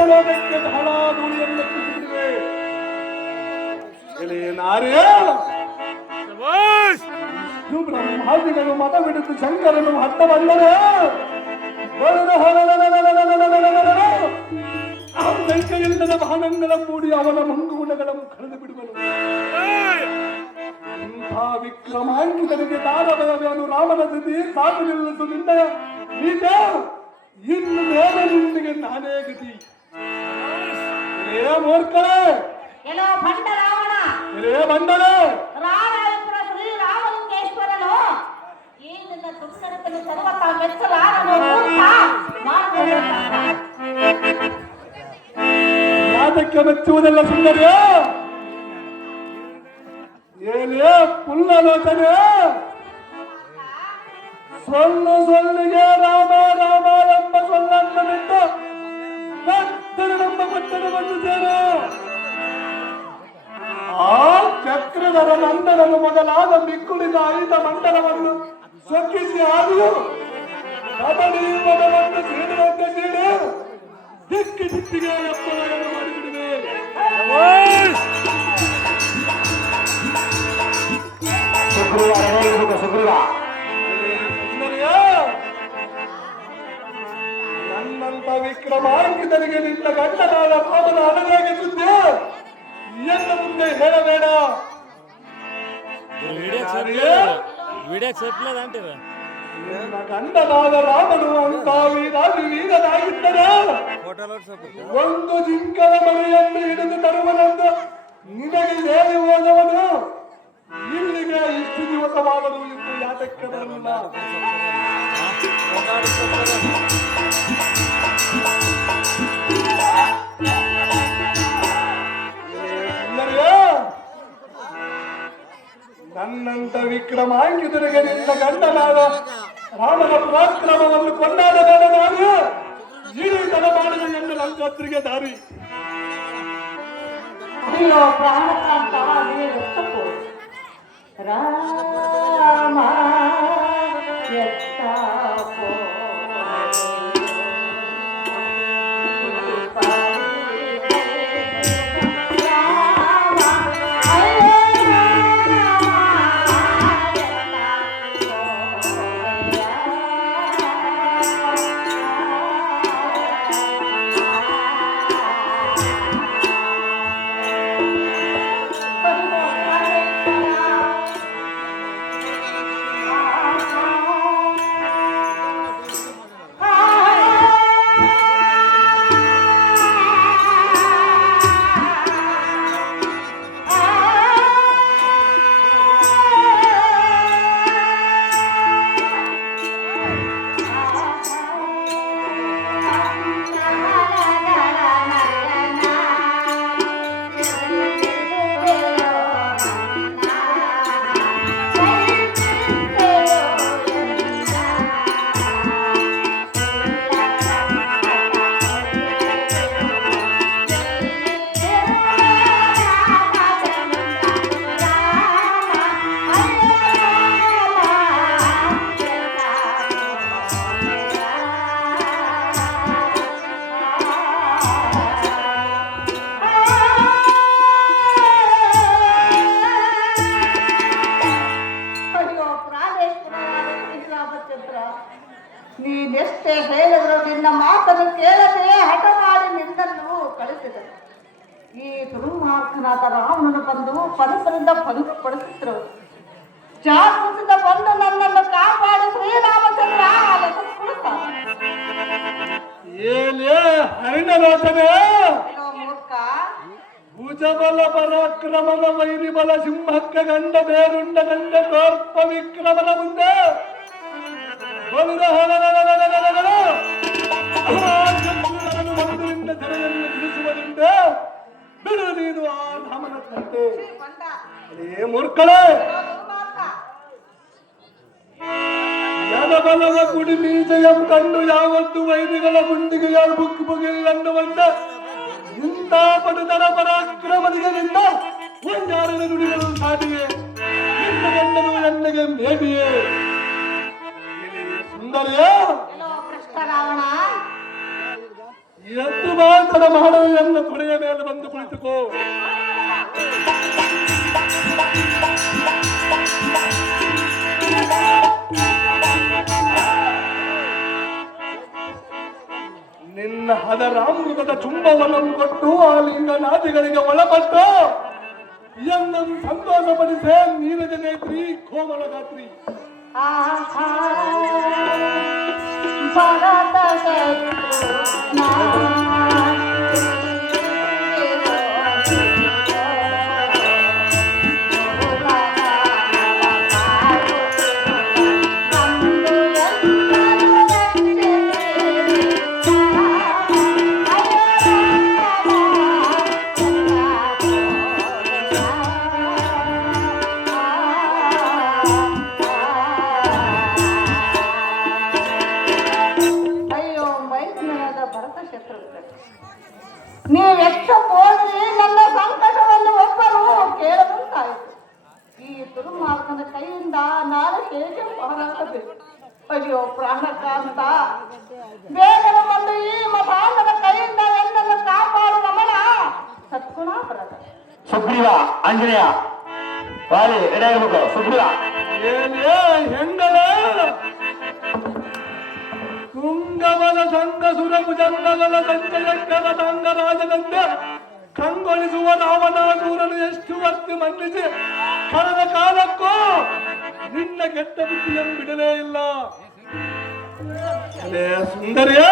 ಮತ್ತಲೋಕಕ್ಕೆ ಬಹಳ ಧೂಳಿಯನ್ನು ಬಿಟ್ಟಿವೆ. ನಾರೇ ಬ್ರಹ್ಮಾದಿಗಳು ಮತ ಬಿಡುತ್ತು ಶಂಕರನು ಹತ್ತ ಬಂದರೆ ಸಂಖ್ಯೆಯಿಲ್ಲದ ಬಾಣಗಳ ಮೂಡಿ ಅವನ ಮಂಗುಗುಣಗಳನ್ನು ಕಳೆದು ಬಿಡುವನು. ಇಂಥ ವಿಕ್ರಮಾಂಕಿತನಿಗೆ ದಾನವಯವೇನು ರಾಮನ ಸ್ಥಿತಿ ಸಾಕು ನಿಲ್ಲಿಸು ನಿನ್ನ ನಿಜ. ಇನ್ನು ಮೇಲಿಂದಿಗೆ ನಾನೇ ಗತಿ. ಮೂರ್ಖರೇ ಬಂಡರೆ ರಾಮಪುರ ಶ್ರೀರಾಮಲಿಂಗೇಶ್ವರನು ಈ ನಿನ್ನ ದುರ್ನಡತೆಯನ್ನು ಸರ್ವತಾ ಮೆಚ್ಚಲಾರನು. ಯಾತಕ್ಕೆ ಮೆಚ್ಚುವುದಲ್ಲ ಸುಂದರಿಯ? ಏನೇ ಪುಲ್ಲಲೋಚನೆ ಸೊಲ್ಲಿಗೆ ರಾಮ ರಾಮ ಎಂಬ ಸೊಲ್ಲನ್ನು ಬಿಟ್ಟು ನಮ್ಮ ಪಟ್ಟಣ ಬಂದು ಸೇರು. ಆ ಚಕ್ರಧರ ನಂದನನು ಮೊದಲಾದ ಮಿಕ್ಕುಳಿದ 5 ಮಂಡಲವನ್ನು ಸೊಕ್ಕಿಸಿ ಆದರೂ ಕಬಡ್ಡಿ ಮೊದಲನ್ನು ಸೀಡಿದಂತೆ ಸೀಡಿ ದಿಕ್ಕಿ ದಿಕ್ಕಿಗೆ ಎಪ್ಪಗಳನ್ನು ಮಾಡಿಬಿಡಿದೆ. ನನ್ನಂತ ವಿಕ್ರಮಾಂಕಿತನಿಗೆ ನಿನ್ನ ಗಂಡನಾದ ರಾಮನ ಅಡಗಾಗಿ ಸುದ್ದಿ ಎನ್ನ ಮುಂದೆ ಹೇಳಬೇಡ. ನಿನ್ನ ಗಂಡನಾದ ರಾಮನು ಅಂತ ವೀರನಾಗಿದ್ದರೆ ಒಂದು ಜಿಂಕದ ಮನೆಯನ್ನು ಹಿಡಿದು ತರುವನೆಂದು ನಿನಗೆ ಹೇಳಿ ಹೋದವನು ಇಲ್ಲಿಗೆ ಇಷ್ಟು ದಿವಸವಾದರೂ ಇನ್ನು ಯಾತಕ್ಕೆ ಬರಲಿಲ್ಲ? ನನ್ನಂತ ವಿಕ್ರಮಾಂಕಿತನಿಗೆ ನಿನ್ನ ಗಂಡನಾದ ರಾಮನ ಪರಾಕ್ರಮವನ್ನು ಕೊಂಡಾಡಬೇಡ. ನಾನು ಇಡೀ ತಲೆಮಾಡಿದ ಎಂದು ಲಂಕಾತ್ರಿಗೆ ದಾರಿ. ರಾಮ ನೀನೆಷ್ಟೇ ಹೇಳಿದ್ರು ನಿನ್ನ ಮಾತನ್ನು ಕೇಳದೆ ಹಠ ಮಾಡಿ ನಿನ್ನನ್ನು ಕಳಿಸಿದರು. ಈ ದುರ್ಮಾರ್ಗನಾದ ರಾವಣನು ಬಂದು ಪರಸ್ಪರಿಂದ ಭಂಗಪಡಿಸಿದ್ರು. ಜಾಗೃತಿಯಿಂದ ಬಂದು ನನ್ನನ್ನು ಕಾಪಾಡಿ ಶ್ರೀರಾಮಚಂದ್ರ ಮೂರ್ಖ ಭುಜಬಲ ಪರಾಕ್ರಮದ ವೈರಿಬಲ ಸಿಂಹಕ್ಕ ಗಂಡ ಬೇರುಂಡ ಗಂಡ ದೋರ್ಪ ವಿಕ್ರಮನ ಮುಂದೆ ಒಂದರಿಂದ ತೆರೆಯನ್ನು ತಿಳಿಸುವುದರಿಂದ ಬಿಡು ನೀನು ಆ ರಾಮನಂತೆ. ಮೂರ್ಖಳೇ, ಯದಬಲದ ಕುಡಿ ಬೀಜಯಂ ಕಂಡು ಯಾವತ್ತು ವೈರಿಗಳ ಗುಂಡಿಗೆ ಯಾರು ಬುಕ್ಕಿ ಬುಗಿಲ್ಲನ್ನುವಂತ ಇಂಥ ಪಟುತರ ಪರಾಕ್ರಮದಿಗೆ ನಿನ್ನ ಒಂದಾರನ ನುಡಿಗಳು ಸಾಟಿವೆ. ನಿನ್ನ ಗಂಡನು ಎಣ್ಣೆಗೆ ಮೇಡಿಯೇ. ಸುಂದರಿಯ ಎದ್ದು ಮಾತಡ ಮಾಡಲು ನನ್ನ ತೊಡೆಯ ಮೇಲೆ ಬಂದು ಕುಳಿತುಕೋ. ನಿನ್ನ ಹದರಾಮೃತದ ಚುಂಬವನ್ನು ಕೊಟ್ಟು ಆ ಲಿಂಗ ನಾದಿಗಳಿಗೆ ಒಳಪಟ್ಟು ಎನ್ನನ್ನು ಸಂತೋಷಪಡಿಸೇ ನೀರಜ ನೇತ್ರಿ ಕೋಮಲ ಗಾತ್ರಿ. ಭರತ ನೀವೆಷ್ಟು ಹೋಗಿ ನನ್ನ ಸಂಕಟವನ್ನು ಒಬ್ಬರು ಕೇಳಬೇಕಾಯಿತು. ಈ ದುರ್ಮಾರ್ಗನ ಕೈಯಿಂದ ನಾನು ಹೇಗೆ ಪಾರಾಗಬೇಕು? ಅಯ್ಯೋ ಪ್ರಾಣಕಾಂತ, ಬೇಗನೆ ಬಂದು ಈ ಮತಾಂಧನ ಕೈಯಿಂದ ನನ್ನನ್ನು ಕಾಪಾಡುವ ರಮಣ ಸದ್ಗುಣಾಪರದ. ಸುಗ್ರೀವ, ಆಂಜನೇಯ, ವಾಲಿ ಎಡೆಯಬೇಕು. ಸುಗ್ರೀವ ಏನೇ ಹೆಂಗಲ ತುಂಗಬಲ ಸಂಘ ಸುರಭುಜಂಗಗಳ ಸಂಜಯಕ್ಕರ ತಂಗರಾಜನಂತೆ ಕಂಗೊಳಿಸುವ ರಾವಣಾಸೂರನು ಎಷ್ಟು ವರ್ತಿ ಮನ್ನಿಸಿ ಕಳೆದ ಕಾಲಕ್ಕೂ ನಿನ್ನ ಕೆಟ್ಟ ಬುದ್ಧಿಯನ್ನು ಬಿಡಲೇ ಇಲ್ಲ. ಸುಂದರಿಯ